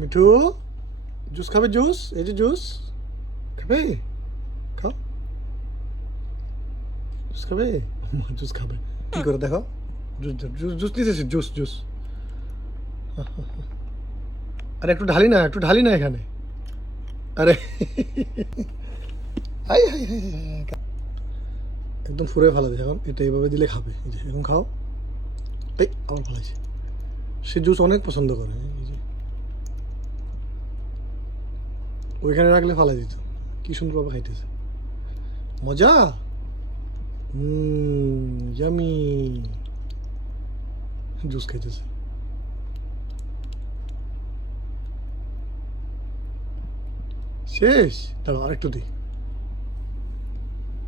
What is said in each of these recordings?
Mithu juice খাবে? Juice, এই যে জুস খাবে, খাও। জুস খাবে? জুস খাবে কি করে দেখো। জুস জুস জুস নিতেছি, জুস জুস। আরে একটু ঢালি না, একটু ঢালি না এখানে। আরে hi hi hi hi, hi, hi. একদম ফুরে ফেলাবে এখন, এটা এইভাবে দিলে খাবে। এই যে এখন খাও। এই আমার ফেলাইছে। সে জুস অনেক পছন্দ করে, এই যে ওইখানে রাখলে ফালাই দিত। কি সুন্দরভাবে খাইতেছে, মজা। ইয়ামি। জুস খাইতেছে। শেষ? দাঁড়াও আরেকটু দিই।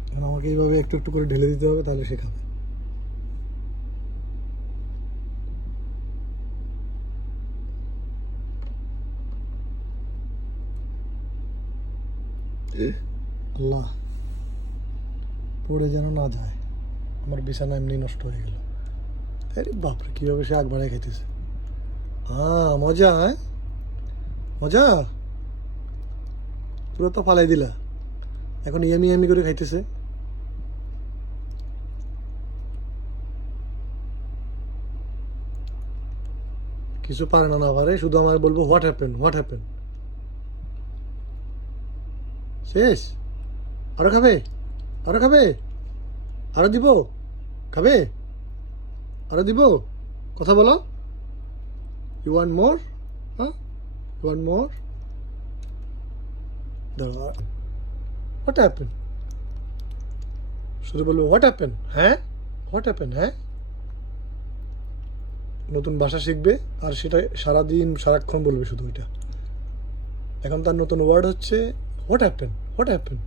এখন আমাকে এইভাবে একটু একটু করে ঢেলে দিতে হবে, তাহলে সে খাবে। আল্লাহ, পড়ে যেন না যায়। আমার বিছানা এমনি নষ্ট হয়ে গেল। আরে বাপরে, কীভাবে সে আগ বাড়ায় খাইতেছে। হ্যাঁ মজা, হ্যাঁ মজা। পুরো তো ফালাই দিলা, এখন ইয়ামি ইয়ামি করে খাইতেছে। কিছু পারে না, না পারে, শুধু আমার বলবো হোয়াট হ্যাপেন, হোয়াট হ্যাপেন। শেষ? আরো খাবে? আরো খাবে? আরো দিব? খাবে? আরো দিব? কথা বলো। You want more? হ্যাঁ, ইউ ওয়ান্ট মোর? দাঁড়া, হোয়াট হ্যাপেন, শুধু বলবো হোয়াট হ্যাপেন। হ্যাঁ, হোয়াট হ্যাপেন। হ্যাঁ, নতুন ভাষা শিখবে, আর সেটা সারাদিন সারাক্ষণ বলবে শুধু ওইটা। এখন তার নতুন ওয়ার্ড হচ্ছে হোয়াট হ্যাপেন, হোয়াট হ্যাপেন।